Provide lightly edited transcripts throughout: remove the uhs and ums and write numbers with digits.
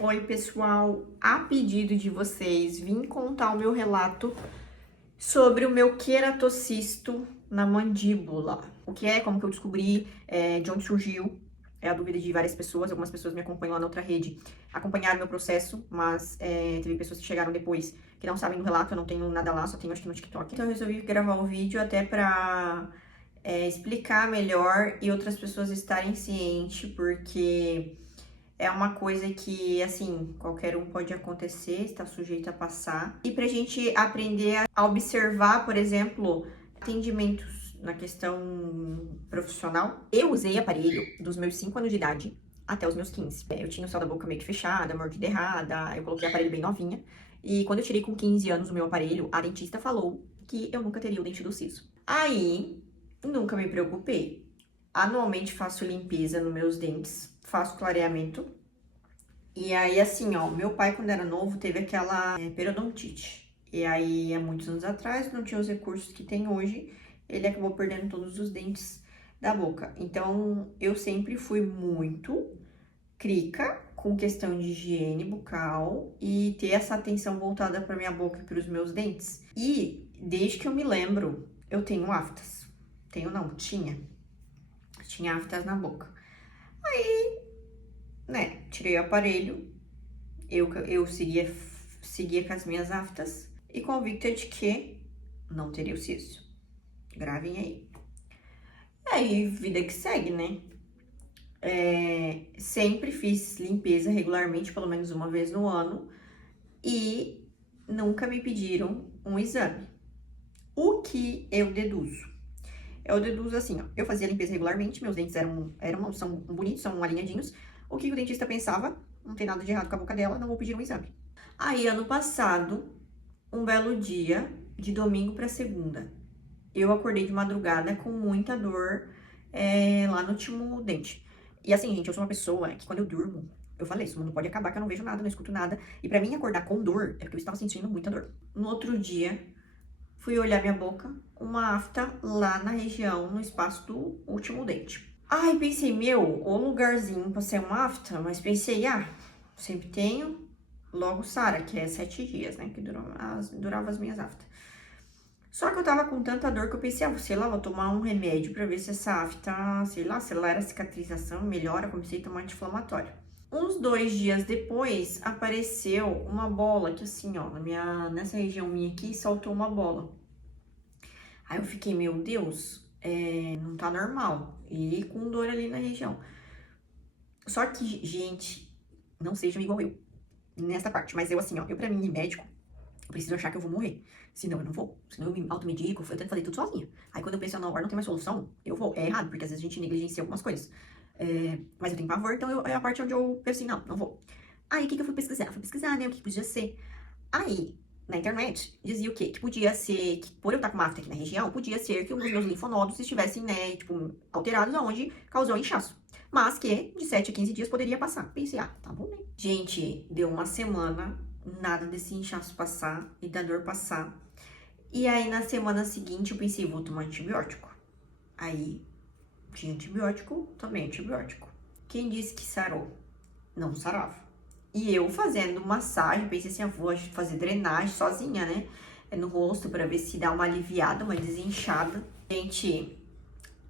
Oi, pessoal! A pedido de vocês, vim contar o meu relato sobre o meu queratocisto na mandíbula. O que é, como que eu descobri, de onde surgiu, é a dúvida de várias pessoas. Algumas pessoas me acompanham lá na outra rede, acompanharam meu processo, mas teve pessoas que chegaram depois que não sabem do relato, eu não tenho nada lá, só tenho acho que no TikTok. Então eu resolvi gravar o vídeo até pra explicar melhor e outras pessoas estarem cientes, porque é uma coisa que, assim, qualquer um pode acontecer, está sujeito a passar. E pra gente aprender a observar, por exemplo, atendimentos na questão profissional. Eu usei aparelho dos meus 5 anos de idade até os meus 15. Eu tinha o céu da boca meio que fechada, mordida errada, eu coloquei aparelho bem novinha. E quando eu tirei com 15 anos o meu aparelho, a dentista falou que eu nunca teria o dente do siso. Aí, nunca me preocupei. Anualmente faço limpeza nos meus dentes, faço clareamento. E aí, assim, ó, meu pai, quando era novo, teve aquela periodontite. E aí, há muitos anos atrás, não tinha os recursos que tem hoje, ele acabou perdendo todos os dentes da boca. Então, eu sempre fui muito crica com questão de higiene bucal e ter essa atenção voltada para minha boca e para os meus dentes. E, desde que eu me lembro, eu tenho aftas. Tenho não, tinha. Tinha aftas na boca. Aí, né, tirei o aparelho, eu seguia com as minhas aftas e convicta de que não teria o siso. Gravem aí. Aí, vida que segue, né? Sempre fiz limpeza regularmente, pelo menos uma vez no ano, e nunca me pediram um exame. O que eu deduzo? Eu deduzo assim, ó, eu fazia limpeza regularmente, meus dentes são bonitos, são alinhadinhos. O que o dentista pensava? Não tem nada de errado com a boca dela, não vou pedir um exame. Aí, ano passado, um belo dia, de domingo para segunda, eu acordei de madrugada com muita dor lá no último dente. E assim, gente, eu sou uma pessoa que quando eu durmo, eu falei, isso não pode acabar, que eu não vejo nada, não escuto nada. E pra mim acordar com dor, é porque eu estava sentindo muita dor. No outro dia, fui olhar minha boca, uma afta lá na região, no espaço do último dente. Ai, pensei, meu, o lugarzinho pra ser uma afta, mas pensei, sempre tenho, logo Sara, que é 7 dias, né, que durava as minhas aftas. Só que eu tava com tanta dor que eu pensei, sei lá, vou tomar um remédio pra ver se essa afta, sei lá, acelera a cicatrização, melhora, comecei a tomar anti-inflamatório. Uns 2 dias depois, apareceu uma bola que assim, ó, nessa região minha aqui, saltou uma bola. Aí eu fiquei, meu Deus, não tá normal. E com dor ali na região. Só que, gente, não sejam igual eu nessa parte. Mas eu assim, ó, eu pra mim ir médico, eu preciso achar que eu vou morrer. Senão eu não vou. Senão eu me automedico, eu tento fazer tudo sozinha. Aí quando eu penso, não, agora não tem mais solução, eu vou. É errado, porque às vezes a gente negligencia algumas coisas. Mas eu tenho pavor, então é a parte onde eu penso assim, não vou. Aí o que eu fui pesquisar? Eu fui pesquisar, né, o que podia ser. Aí, na internet, dizia o quê? Que podia ser, que por eu estar com uma afta aqui na região, podia ser que um dos meus linfonodos estivessem, né, tipo, alterados, aonde causou inchaço. Mas que de 7 a 15 dias poderia passar. Pensei, tá bom, né? Gente, deu uma semana, nada desse inchaço passar e da dor passar. E aí, na semana seguinte, eu pensei, vou tomar antibiótico. Aí, tinha antibiótico, tomei antibiótico. Quem disse que sarou? Não sarava. E eu fazendo massagem, pensei assim, eu vou fazer drenagem sozinha, né? No rosto, pra ver se dá uma aliviada, uma desinchada. Gente,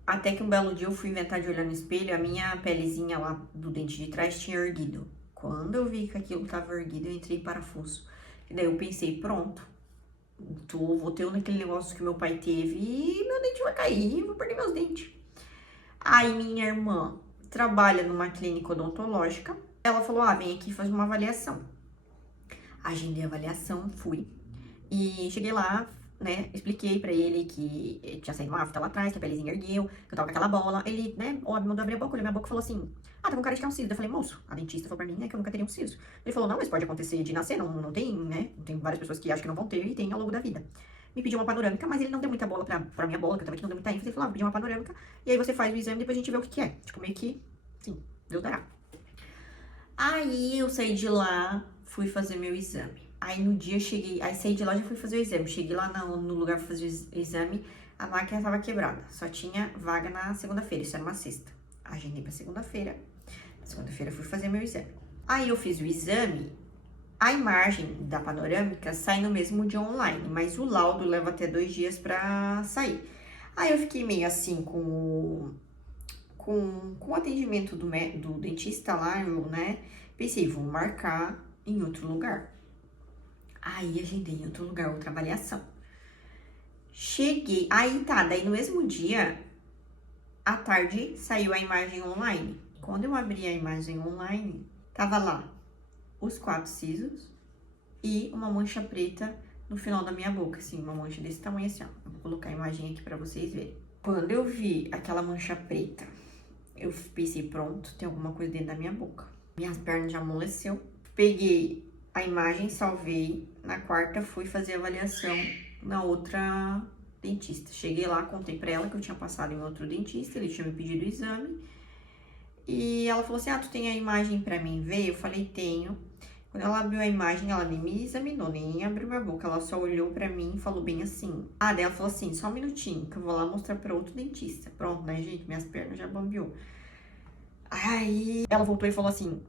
até que um belo dia eu fui inventar de olhar no espelho, a minha pelezinha lá do dente de trás tinha erguido. Quando eu vi que aquilo tava erguido, eu entrei em parafuso. E daí eu pensei, pronto, vou ter aquele negócio que meu pai teve e meu dente vai cair, eu vou perder meus dentes. Aí minha irmã trabalha numa clínica odontológica, ela falou, vem aqui fazer uma avaliação. Agendei a avaliação, fui. E cheguei lá, né, expliquei pra ele que tinha saído uma afta lá atrás, que a pelezinha ergueu, que eu tava com aquela bola. Ele, né, óbvio, mandou abrir a boca, olhou minha boca e falou assim, tá com cara de que é um siso. Eu falei, moço, a dentista falou pra mim, que eu nunca teria um siso. Ele falou, não, mas pode acontecer de nascer, não tem, né, tem várias pessoas que acham que não vão ter e tem ao longo da vida. Me pediu uma panorâmica, mas ele não deu muita bola pra minha bola, que eu tava aqui, não deu muita ênfase. Ele falou, vou pedir uma panorâmica, e aí você faz o exame e depois a gente vê o que é. Tipo, meio que, sim, Deus dará. Aí eu saí de lá, fui fazer meu exame. Aí no dia eu cheguei, aí saí de lá e já fui fazer o exame. Cheguei lá no lugar pra fazer o exame, a máquina tava quebrada. Só tinha vaga na segunda-feira, isso era uma sexta. Agendei pra segunda-feira. Na segunda-feira fui fazer meu exame. Aí eu fiz o exame, a imagem da panorâmica sai no mesmo dia online, mas o laudo leva até 2 dias pra sair. Aí eu fiquei meio assim com o atendimento do dentista lá, né? Pensei, vou marcar em outro lugar. Aí agendei em outro lugar, outra avaliação. Cheguei, aí tá, daí no mesmo dia, à tarde, saiu a imagem online. Quando eu abri a imagem online, tava lá os 4 sisos e uma mancha preta no final da minha boca, assim, uma mancha desse tamanho assim, ó. Eu vou colocar a imagem aqui pra vocês verem. Quando eu vi aquela mancha preta, eu pensei, pronto, tem alguma coisa dentro da minha boca. Minhas pernas já amoleceu. Peguei a imagem, salvei. Na quarta, fui fazer a avaliação na outra dentista. Cheguei lá, contei pra ela que eu tinha passado em outro dentista, ele tinha me pedido o exame. E ela falou assim, ah, tu tem a imagem pra mim ver? Eu falei, tenho. Quando ela abriu a imagem, ela nem me examinou, nem abriu minha boca. Ela só olhou pra mim e falou bem assim. Ah, daí ela falou assim, só um minutinho, que eu vou lá mostrar pra outro dentista. Pronto, né, gente? Minhas pernas já bambeou. Aí ela voltou e falou assim,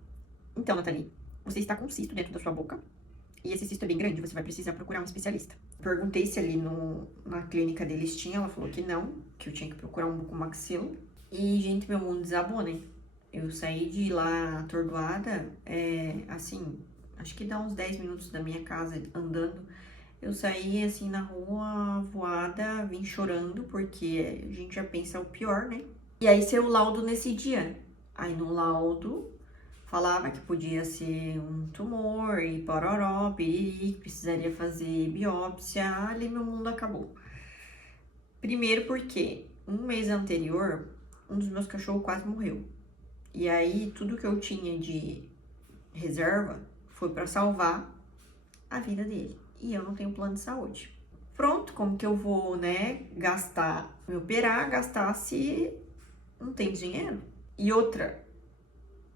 então, Nathalie, você está com um cisto dentro da sua boca. E esse cisto é bem grande, você vai precisar procurar um especialista. Perguntei se ali na clínica deles tinha, ela falou que não, que eu tinha que procurar um bucomaxilo. E, gente, meu mundo desabou, né? Eu saí de lá atordoada, assim, acho que dá uns 10 minutos da minha casa andando. Eu saí, assim, na rua, voada, vim chorando, porque a gente já pensa o pior, né? E aí saiu o laudo nesse dia. Aí no laudo falava que podia ser um tumor e pororó, piriri, que precisaria fazer biópsia. Ali meu mundo acabou. Primeiro porque um mês anterior, um dos meus cachorros quase morreu. E aí tudo que eu tinha de reserva foi para salvar a vida dele. E eu não tenho plano de saúde. Pronto, como que eu vou, né, me operar, gastar se não tem dinheiro? E outra,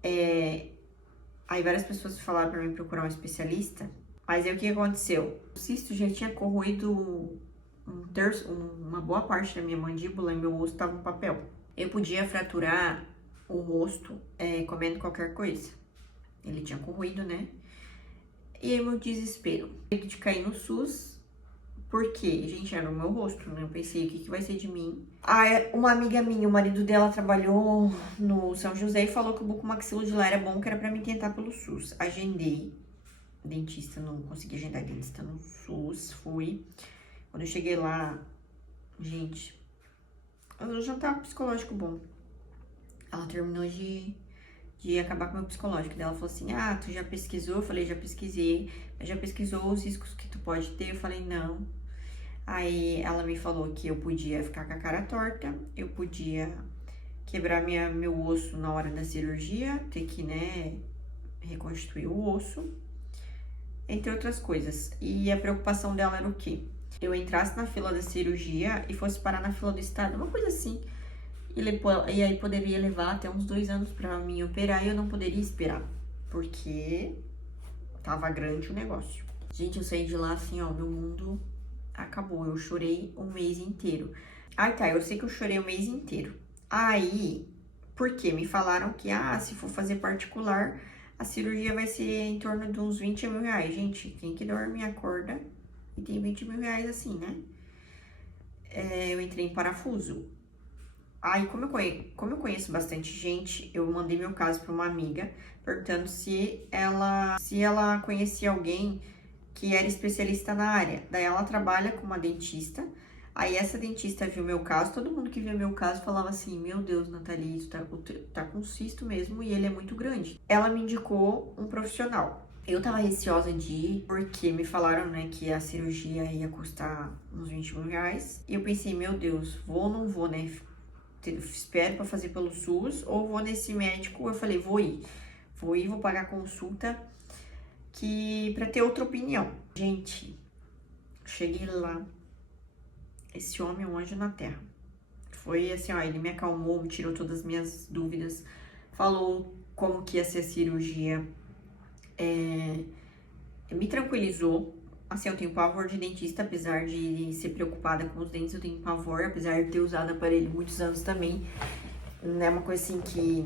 aí várias pessoas falaram pra mim procurar um especialista, mas aí o que aconteceu? O cisto já tinha corroído uma boa parte da minha mandíbula e meu osso tava no papel. Eu podia fraturar o rosto comendo qualquer coisa. Ele tinha corroído, né? E aí meu desespero, medo de cair no SUS, porque, gente, era o meu rosto, né? Eu pensei, o que vai ser de mim? Aí, uma amiga minha, o marido dela trabalhou no São José e falou que o bucomaxilo de lá era bom, que era pra mim tentar pelo SUS. Agendei dentista, não consegui agendar dentista no SUS, fui. Quando eu cheguei lá, gente, eu já tava com psicológico bom. Ela terminou de acabar com o meu psicológico. Daí ela falou assim, ah, tu já pesquisou? Eu falei, já pesquisei. Mas já pesquisou os riscos que tu pode ter? Eu falei, não. Aí ela me falou que eu podia ficar com a cara torta, eu podia quebrar meu osso na hora da cirurgia, ter que, né, reconstituir o osso, entre outras coisas. E a preocupação dela era o quê? Eu entrasse na fila da cirurgia e fosse parar na fila do estado, uma coisa assim. E aí poderia levar até uns 2 anos pra me operar e eu não poderia esperar, porque tava grande o negócio. Gente, eu saí de lá assim, ó, meu mundo acabou. Eu chorei um mês inteiro. Ai, tá, eu sei que eu chorei o mês inteiro. Aí, por quê? Me falaram que, se for fazer particular, a cirurgia vai ser em torno de uns 20 mil reais. Gente, quem que dorme acorda e tem 20 mil reais assim, né? Eu entrei em parafuso. Aí, como eu conheço bastante gente, eu mandei meu caso para uma amiga, perguntando se ela conhecia alguém que era especialista na área. Daí ela trabalha com uma dentista. Aí essa dentista viu meu caso, todo mundo que viu meu caso falava assim, meu Deus, Nathalie, isso tá com cisto mesmo e ele é muito grande. Ela me indicou um profissional. Eu tava receosa de ir, porque me falaram, né, que a cirurgia ia custar uns 20 mil reais. E eu pensei, meu Deus, vou ou não vou, né? Espero pra fazer pelo SUS, ou vou nesse médico. Eu falei, vou ir, vou pagar a consulta, pra ter outra opinião. Gente, cheguei lá, esse homem é um anjo na terra. Foi assim, ó, ele me acalmou, me tirou todas as minhas dúvidas, falou como que ia ser a cirurgia, me tranquilizou. Assim, eu tenho pavor de dentista, apesar de ser preocupada com os dentes, eu tenho pavor, apesar de ter usado aparelho muitos anos também. Não é uma coisa assim que,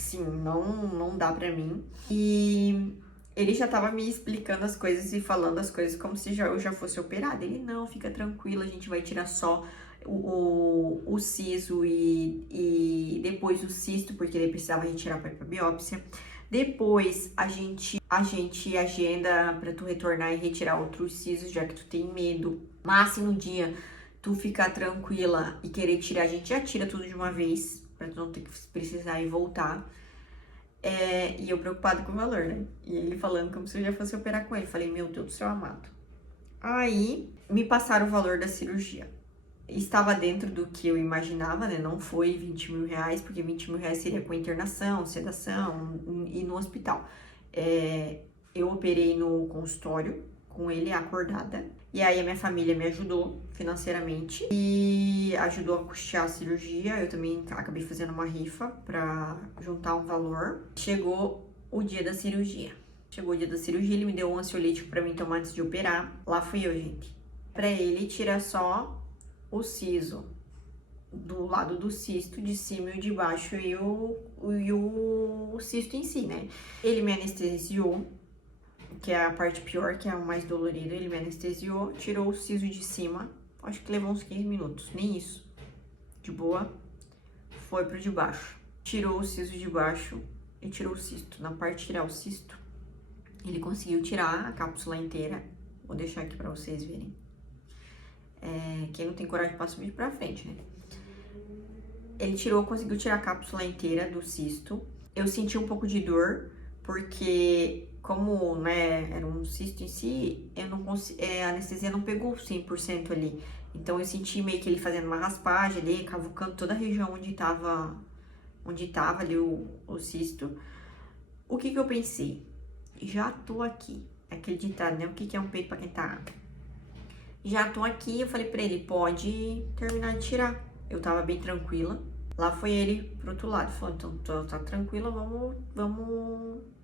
sim, não dá pra mim. E ele já tava me explicando as coisas e falando as coisas como se eu já fosse operada. Ele, não, fica tranquila, a gente vai tirar só o siso e depois o cisto, porque ele precisava retirar para ir pra biópsia. Depois a gente agenda pra tu retornar e retirar outros sisos, já que tu tem medo. Mas se no dia tu ficar tranquila e querer tirar, a gente já tira tudo de uma vez, pra tu não ter que precisar ir voltar. E eu preocupada com o valor, né? E ele falando como se eu já fosse operar com ele. Falei, meu Deus do céu amado. Aí me passaram o valor da cirurgia. Estava dentro do que eu imaginava, né? Não foi 20 mil reais, porque 20 mil reais seria com internação, sedação e no hospital. Eu operei no consultório com ele acordada. E aí a minha família me ajudou financeiramente e ajudou a custear a cirurgia. Eu também acabei fazendo uma rifa pra juntar um valor. Chegou o dia da cirurgia. Ele me deu um ansiolítico pra mim tomar antes de operar. Lá fui eu, gente. Pra ele tirar só o siso do lado do cisto, de cima e o de baixo e o cisto em si, né? Ele me anestesiou, que é a parte pior, que é o mais dolorido. Ele me anestesiou, tirou o siso de cima, acho que levou uns 15 minutos, nem isso. De boa, foi pro de baixo. Tirou o siso de baixo e tirou o cisto. Na parte de tirar o cisto, ele conseguiu tirar a cápsula inteira. Vou deixar aqui pra vocês verem. Quem não tem coragem passa o vídeo pra frente, né? Ele conseguiu tirar a cápsula inteira do cisto. Eu senti um pouco de dor, porque como, né, era um cisto em si, eu não a anestesia não pegou 100% ali. Então eu senti meio que ele fazendo uma raspagem ali, cavucando toda a região onde tava ali o cisto. O que eu pensei? Já tô aqui. Aquele ditado, né? O que é um peito pra quem tá? Já tô aqui, eu falei pra ele, pode terminar de tirar. Eu tava bem tranquila. Lá foi ele pro outro lado, falou, então tá tranquila, vamos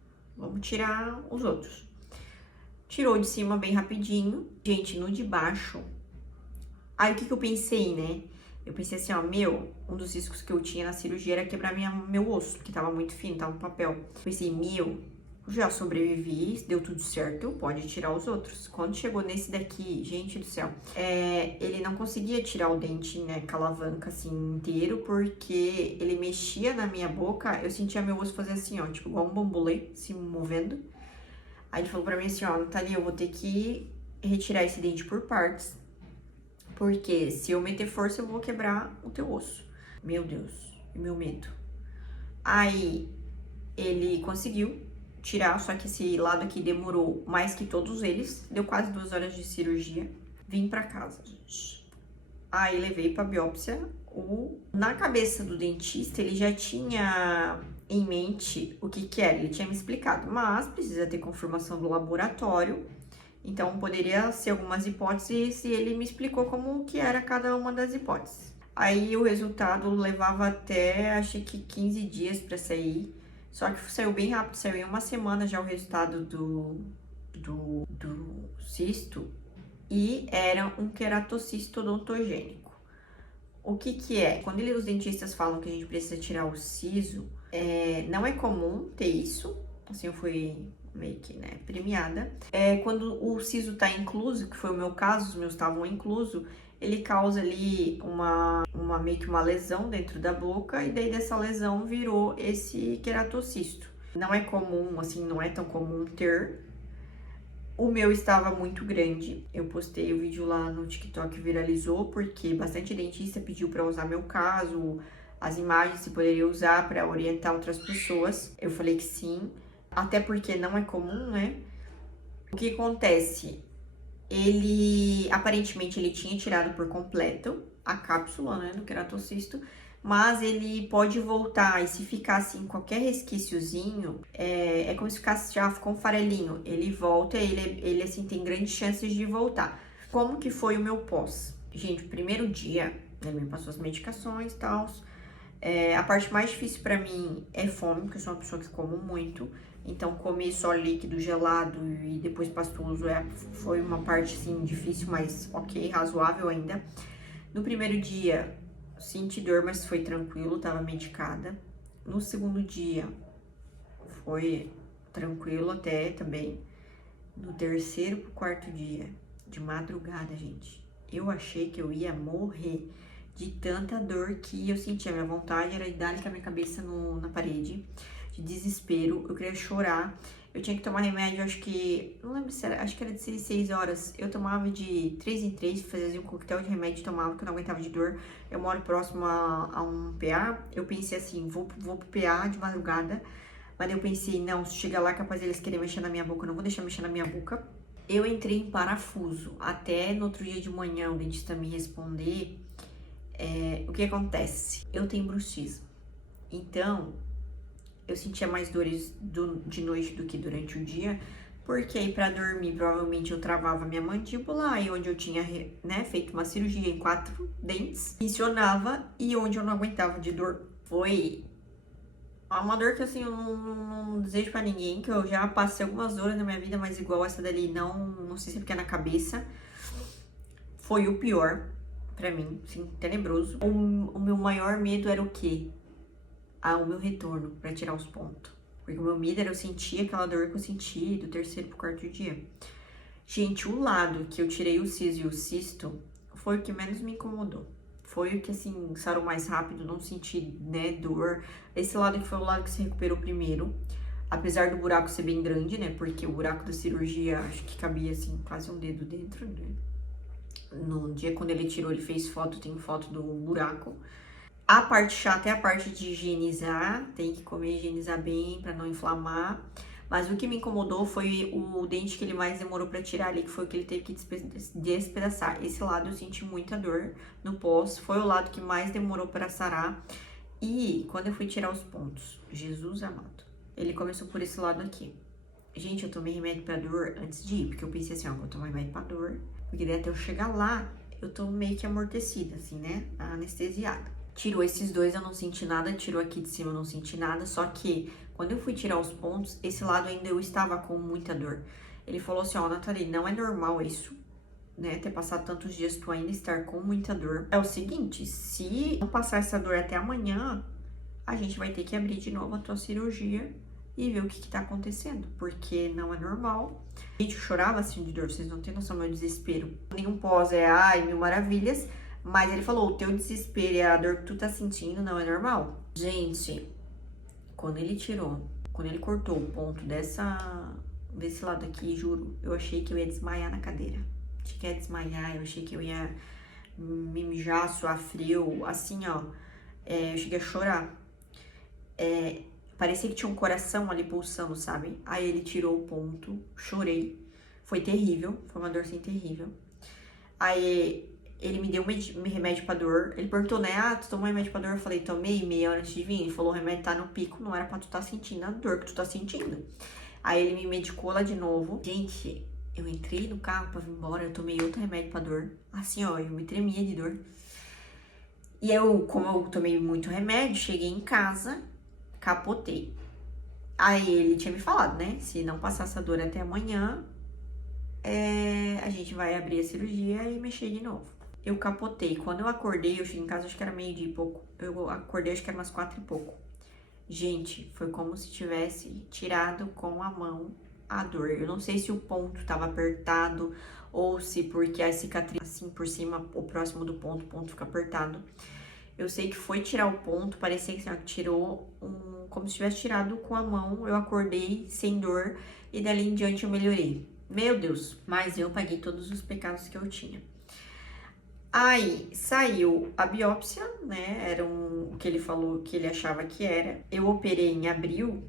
tirar os outros. Tirou de cima bem rapidinho. Gente, no de baixo. Aí o que eu pensei, né? Eu pensei assim, ó, um dos riscos que eu tinha na cirurgia era quebrar meu osso, porque tava muito fino, tava no papel. Eu pensei, já sobrevivi, deu tudo certo, pode tirar os outros. Quando chegou nesse daqui, gente do céu, ele não conseguia tirar o dente, né, com a alavanca assim inteiro, porque ele mexia na minha boca, eu sentia meu osso fazer assim, ó, tipo igual um bambolê se movendo. Aí ele falou pra mim assim, ó, Nathalie, eu vou ter que retirar esse dente por partes, porque se eu meter força eu vou quebrar o teu osso. Meu Deus, meu medo. Aí ele conseguiu tirar, só que esse lado aqui demorou mais que todos eles, deu quase 2 horas de cirurgia. Vim pra casa, gente. Aí levei pra biópsia. Na cabeça do dentista, ele já tinha em mente o que era, ele tinha me explicado, mas precisa ter confirmação do laboratório, então poderia ser algumas hipóteses e ele me explicou como que era cada uma das hipóteses. Aí o resultado levava até, acho que 15 dias pra sair. Só que saiu bem rápido, saiu em uma semana já o resultado do cisto e era um queratocisto odontogênico. O que é? Quando os dentistas falam que a gente precisa tirar o siso, não é comum ter isso, assim eu fui meio que, né, premiada. Quando o siso tá incluso, que foi o meu caso, os meus estavam inclusos, ele causa ali meio que uma lesão dentro da boca e daí dessa lesão virou esse queratocisto. Não é comum, assim, não é tão comum ter. O meu estava muito grande. Eu postei o vídeo lá no TikTok, viralizou, porque bastante dentista pediu para usar meu caso, as imagens se poderia usar para orientar outras pessoas. Eu falei que sim, até porque não é comum, né? O que acontece? Aparentemente, ele tinha tirado por completo a cápsula, né, do queratocisto, mas ele pode voltar, e se ficar assim, qualquer resquíciozinho, é como se ficasse, já ficou um farelinho, ele volta, ele assim, tem grandes chances de voltar. Como que foi o meu pós? Gente, o primeiro dia, ele me passou as medicações e tal, a parte mais difícil pra mim é fome, porque eu sou uma pessoa que como muito. Então, comer só líquido gelado e depois pastoso foi uma parte, assim, difícil, mas ok, razoável ainda. No primeiro dia, senti dor, mas foi tranquilo, tava medicada. No segundo dia foi tranquilo até também. No terceiro pro quarto dia, de madrugada, gente, eu achei que eu ia morrer de tanta dor que eu sentia. Minha vontade era de dar com a minha cabeça na parede, de desespero. Eu queria chorar. Eu tinha que tomar remédio, acho que, não lembro se era, acho que era de 6 horas. Eu tomava de 3 em 3, fazia um coquetel de remédio e tomava, porque eu não aguentava de dor. Eu moro próximo a um PA. Eu pensei assim, vou pro PA de madrugada. Mas eu pensei, não, se chegar lá, capaz eles querem mexer na minha boca, eu não vou deixar mexer na minha boca. Eu entrei em parafuso. Até no outro dia de manhã o dentista me responder, o que acontece? Eu tenho bruxismo. Então, eu sentia mais dores de noite do que durante o dia, porque aí pra dormir, provavelmente eu travava minha mandíbula, aí onde eu tinha, né, feito uma cirurgia em 4 dentes, funcionava, e onde eu não aguentava de dor. Foi uma dor que, assim, eu não desejo pra ninguém, que eu já passei algumas dores na minha vida, mas igual essa dali, não sei se é porque é na cabeça. Foi o pior pra mim, assim, tenebroso. O meu maior medo era o quê? O meu retorno pra tirar os pontos. Porque o meu medo era eu sentir aquela dor que eu senti do terceiro pro quarto dia. Gente, o lado que eu tirei o siso e o cisto foi o que menos me incomodou. Foi o que, assim, sarou mais rápido, não senti, né, dor. Esse lado que foi o lado que se recuperou primeiro. Apesar do buraco ser bem grande, né, porque o buraco da cirurgia, acho que cabia, assim, quase um dedo dentro, né. No dia quando ele tirou, ele fez foto, tem foto do buraco. A parte chata é a parte de higienizar, tem que comer e higienizar bem pra não inflamar. Mas o que me incomodou foi o dente que ele mais demorou pra tirar ali, que foi o que ele teve que despedaçar. Esse lado eu senti muita dor no pós, foi o lado que mais demorou pra sarar. E quando eu fui tirar os pontos, Jesus amado, ele começou por esse lado aqui. Gente, eu tomei remédio pra dor antes de ir, porque eu pensei assim, ó, vou tomar remédio pra dor, porque daí até eu chegar lá, eu tô meio que amortecida, assim, né, anestesiada. Tirou esses dois, eu não senti nada, tirou aqui de cima, eu não senti nada, só que quando eu fui tirar os pontos, esse lado ainda eu estava com muita dor. Ele falou assim, ó, Nathalie, não é normal isso, né, ter passado tantos dias tu ainda estar com muita dor. É o seguinte, se não passar essa dor até amanhã, a gente vai ter que abrir de novo a tua cirurgia e ver o que tá acontecendo, porque não é normal. Gente, eu chorava assim de dor, vocês não têm noção do meu desespero. Nenhum pós ai, mil maravilhas, mas ele falou, o teu desespero e a dor que tu tá sentindo não é normal. Gente, quando ele cortou o ponto desse lado aqui, juro, eu achei que eu ia desmaiar na cadeira. Achei que ia desmaiar, eu achei que eu ia me mijar, suar frio, assim, ó. Eu cheguei a chorar. Parecia que tinha um coração ali pulsando, sabe? Aí ele tirou o ponto, chorei. Foi terrível, foi uma dor assim terrível. Aí ele me deu remédio pra dor. Ele perguntou, né? Tu tomou remédio pra dor? Eu falei, tomei meia hora antes de vir. Ele falou, o remédio tá no pico, não era pra tu tá sentindo a dor que tu tá sentindo. Aí ele me medicou lá de novo. Gente, eu entrei no carro pra vir embora, eu tomei outro remédio pra dor. Assim, ó, eu me tremia de dor. E como eu tomei muito remédio, cheguei em casa, capotei. Aí ele tinha me falado, né? Se não passar essa dor até amanhã, a gente vai abrir a cirurgia e mexer de novo. Eu capotei. Quando eu acordei, eu cheguei em casa, acho que era 12:00 e pouco. Eu acordei, acho que era umas 4 e pouco. Gente, foi como se tivesse tirado com a mão a dor. Eu não sei se o ponto tava apertado ou se porque a cicatriz assim por cima, o próximo do ponto, o ponto fica apertado. Eu sei que foi tirar o ponto, parecia que assim, tirou como se tivesse tirado com a mão. Eu acordei sem dor e dali em diante eu melhorei. Meu Deus, mas eu paguei todos os pecados que eu tinha. Aí saiu a biópsia, né? Era o que ele falou que ele achava que era. Eu operei em abril,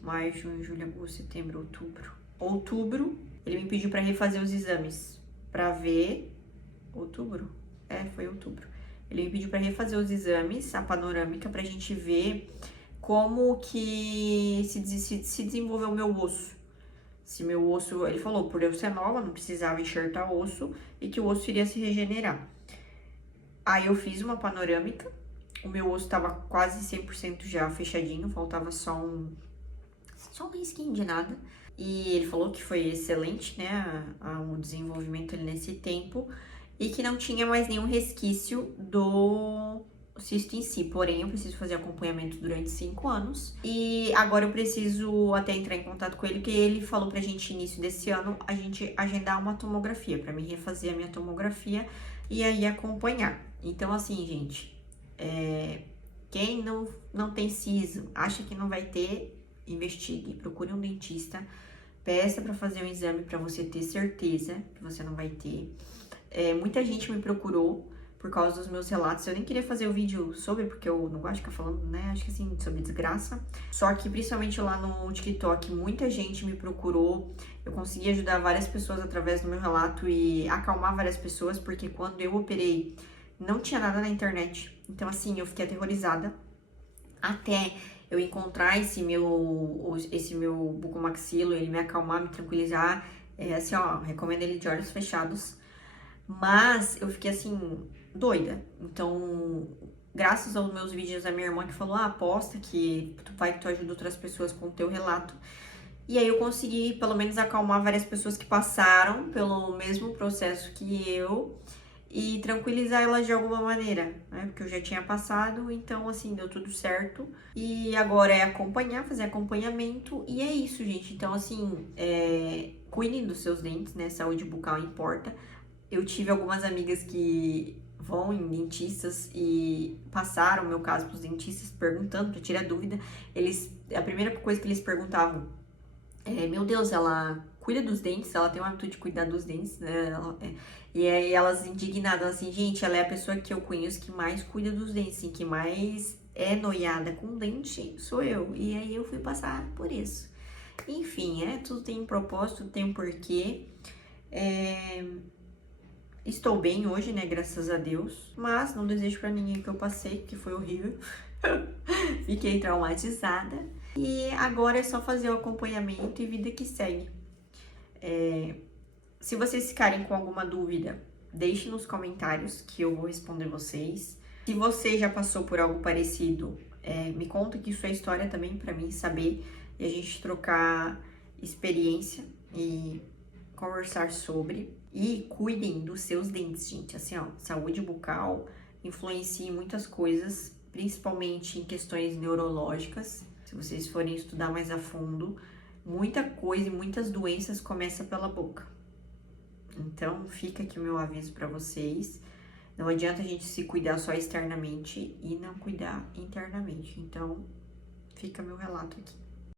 maio, junho, julho, agosto, setembro, outubro. Outubro, ele me pediu para refazer os exames para ver. Outubro? Foi outubro. Ele me pediu para refazer os exames, a panorâmica, pra gente ver como que se desenvolveu o meu osso. Se meu osso, ele falou, por eu ser nova, não precisava enxertar osso e que o osso iria se regenerar. Aí eu fiz uma panorâmica, o meu osso tava quase 100% já fechadinho, faltava só um risquinho de nada. E ele falou que foi excelente, né, o desenvolvimento nesse tempo e que não tinha mais nenhum resquício cisto em si, porém eu preciso fazer acompanhamento durante 5 anos. E agora eu preciso até entrar em contato com ele, que ele falou pra gente, início desse ano, a gente agendar uma tomografia, pra mim refazer a minha tomografia e aí acompanhar. Então, assim, gente, quem não tem siso, acha que não vai ter, investigue, procure um dentista, peça pra fazer um exame pra você ter certeza que você não vai ter. Muita gente me procurou por causa dos meus relatos. Eu nem queria fazer o vídeo sobre, porque eu não gosto de ficar falando, né? Acho que assim, sobre desgraça. Só que, principalmente lá no TikTok, muita gente me procurou. Eu consegui ajudar várias pessoas através do meu relato e acalmar várias pessoas, porque quando eu operei, não tinha nada na internet. Então, assim, eu fiquei aterrorizada. Até eu encontrar esse meu bucomaxilo, ele me acalmar, me tranquilizar. Assim, ó, recomendo ele de olhos fechados. Mas eu fiquei assim, doida. Então, graças aos meus vídeos da minha irmã que falou, aposta que tu ajuda outras pessoas com o teu relato. E aí eu consegui, pelo menos, acalmar várias pessoas que passaram pelo mesmo processo que eu e tranquilizar elas de alguma maneira, né? Porque eu já tinha passado, então, assim, deu tudo certo. E agora é acompanhar, fazer acompanhamento, e é isso, gente. Então, assim, cuidem dos seus dentes, né? Saúde bucal importa. Eu tive algumas amigas que vão em dentistas e passaram o meu caso para os dentistas perguntando para tirar dúvida. A primeira coisa que eles perguntavam meu Deus, ela cuida dos dentes, ela tem o hábito de cuidar dos dentes, né? E aí elas indignadas assim, gente, ela é a pessoa que eu conheço que mais cuida dos dentes, assim, que mais é noiada com dente, sou eu. E aí eu fui passar por isso. Enfim, tudo tem um propósito, tudo tem um porquê. Estou bem hoje, né? Graças a Deus. Mas não desejo pra ninguém que eu passei, que foi horrível. Fiquei traumatizada. E agora é só fazer o acompanhamento e vida que segue. Se vocês ficarem com alguma dúvida, deixe nos comentários que eu vou responder vocês. Se você já passou por algo parecido, me conta aqui sua história também pra mim saber e a gente trocar experiência e conversar sobre. E cuidem dos seus dentes, gente. Assim, ó, saúde bucal influencia em muitas coisas, principalmente em questões neurológicas. Se vocês forem estudar mais a fundo, muita coisa e muitas doenças começam pela boca. Então, fica aqui o meu aviso para vocês. Não adianta a gente se cuidar só externamente e não cuidar internamente. Então, fica meu relato aqui.